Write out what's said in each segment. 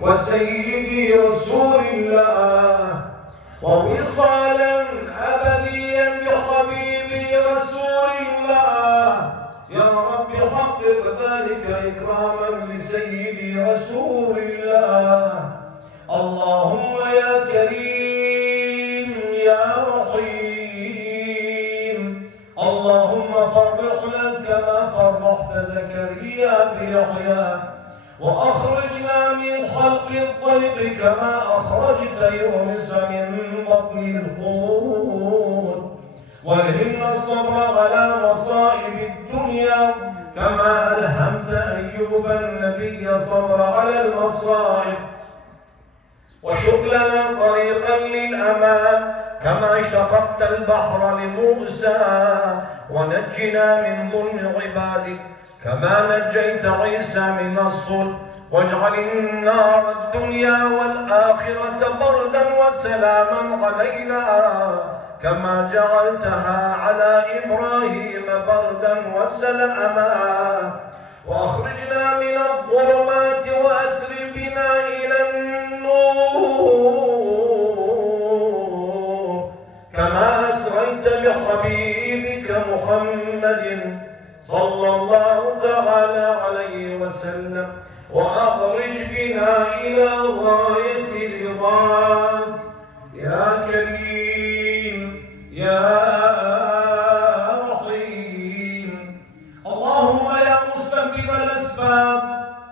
وسيدي رسول الله ووصالا أبديا بحبيبي رسول الله. يا رب حقق ذلك إكراما لسيدي رسول الله. اللهم يا كريم يا رحيم، اللهم فرحنا كما فرحت زكريا بيحيى، وأخرجنا من خلق الضيق كما أخرجت يونس من بطن الحوت، والهمنا الصبر على مصائب الدنيا كما ألهمت أيوب النبي الصبر على المصائب، واشق لنا طريقا للأمان كما شققت البحر لموسى، ونجنا من ظلم عبادك كما نجيت عيسى من الصلب، واجعل النار الدنيا والآخرة بردا وسلاما علينا كما جعلتها على إبراهيم بردا وسلاما، وأخرجنا من الظلمات وأسر بنا إلى النور كما أسريت بحبيبك محمد صلى الله تعالى عليه وسلم، وأخرج بنا إلى غاية رضاك يا كريم يا رحيم. اللهم يا مسبب الأسباب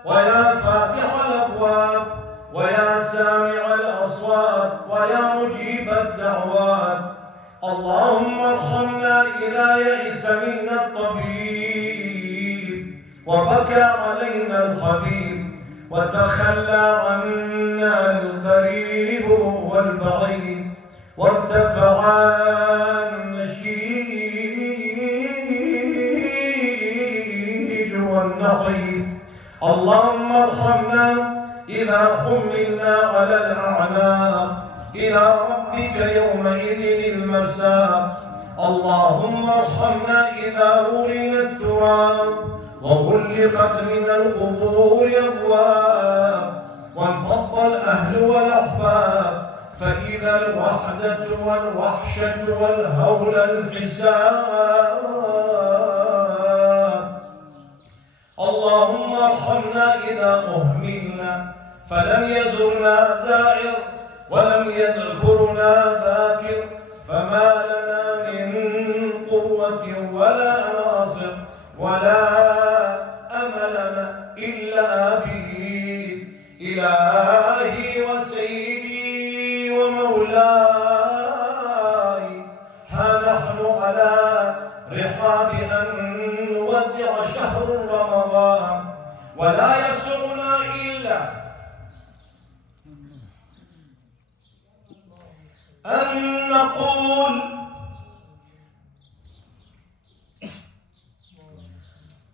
ويا فاتح الأبواب ويا سامع الأصوات ويا مجيب الدعوات، اللهم ارحمنا إذا يئس منا الطبيب وبكى علينا الخبيب، وتخلى عنا القريب والبعيد، وارتفع عنا الشيج والنقيب. اللهم ارحمنا إذا حملنا على الأعناق إلى ربك يومئذ المساق. اللهم ارحمنا إذا أرنا التراب وغلقت من القبور أبواب، وانفض الأهل والأحباب، فإذا الوحدة والوحشة والهول الحساب. اللهم ارحمنا إذا أهملنا فلم يزرنا زائر ولم يذكرنا ذاكر، فما لنا من قوة ولا ناصر ولا أمل إلا به. إلهي وسيدي ومولاي، ها نحن على رحاب أن نودع شهر رمضان، ولا يسعنا إلا أن نقول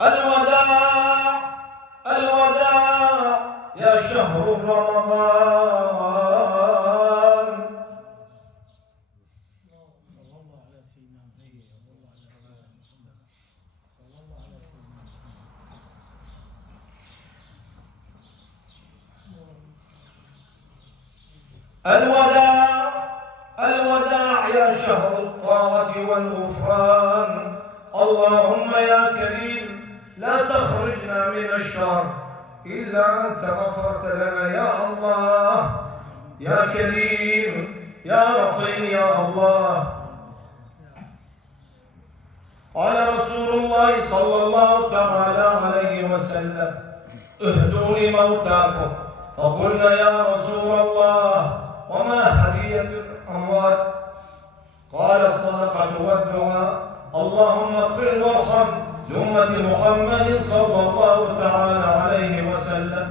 الوداع الوداع يا شهر رمضان. الوداع الوداع يا شهر الطاعة والغفران. اللهم يا كريم لا تخرجنا من الشهر إلا أنت غفرت لنا يا الله. يا كريم يا رحيم يا الله. قال رسول الله صلى الله تعالى عليه وسلم: اهدوا لموتاكم. فقلنا يا رسول الله وما هدية الأموات؟ قال الصدقة والدعاء. اللهم اغفر وارحم لأمة محمد صلى الله تعالى عليه وسلم.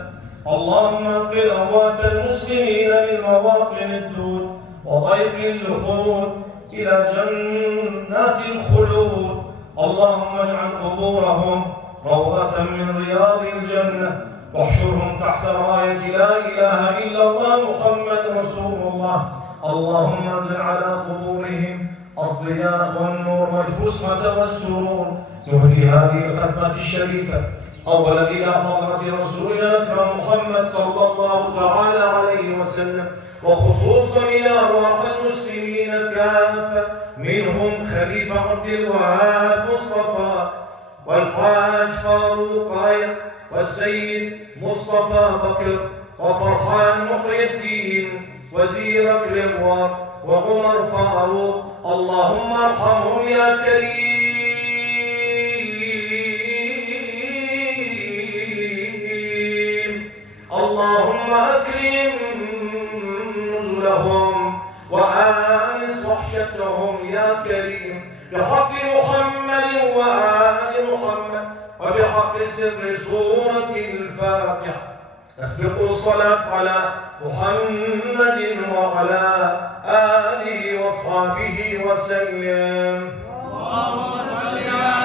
اللهم انقل أموات المسلمين من مواطن الدود وضيق اللحود إلى جنات الخلود. اللهم اجعل قبورهم روضة من رياض الجنة، واحشرهم تحت راية لا إله إلا الله محمد رسول الله. اللهم انزل على قبورهم الضياء والنور والفسحة والسرور. نهدي هذه الخطبة الشريفة أولا إلى حضرة رسولنا الأكرم محمد صلى الله تعالى عليه وسلم، وخصوصا إلى أرواح المسلمين كافة، منهم خليفة عبد الوهاب مصطفى، والحاج فاروق آية، والسيد مصطفى بكر، وفرحان محي الدين وزير الرضوان، وعمر فاروق. اللهم ارحمهم يا كريم. اللهم أكرم نزلهم وآنس وحشتهم يا كريم، بحق محمد وآل محمد، وبحق سر سورة الفاتحة. نسبق الصلاة على محمد وعلى آله وصحبه وسلم. اللهم صل على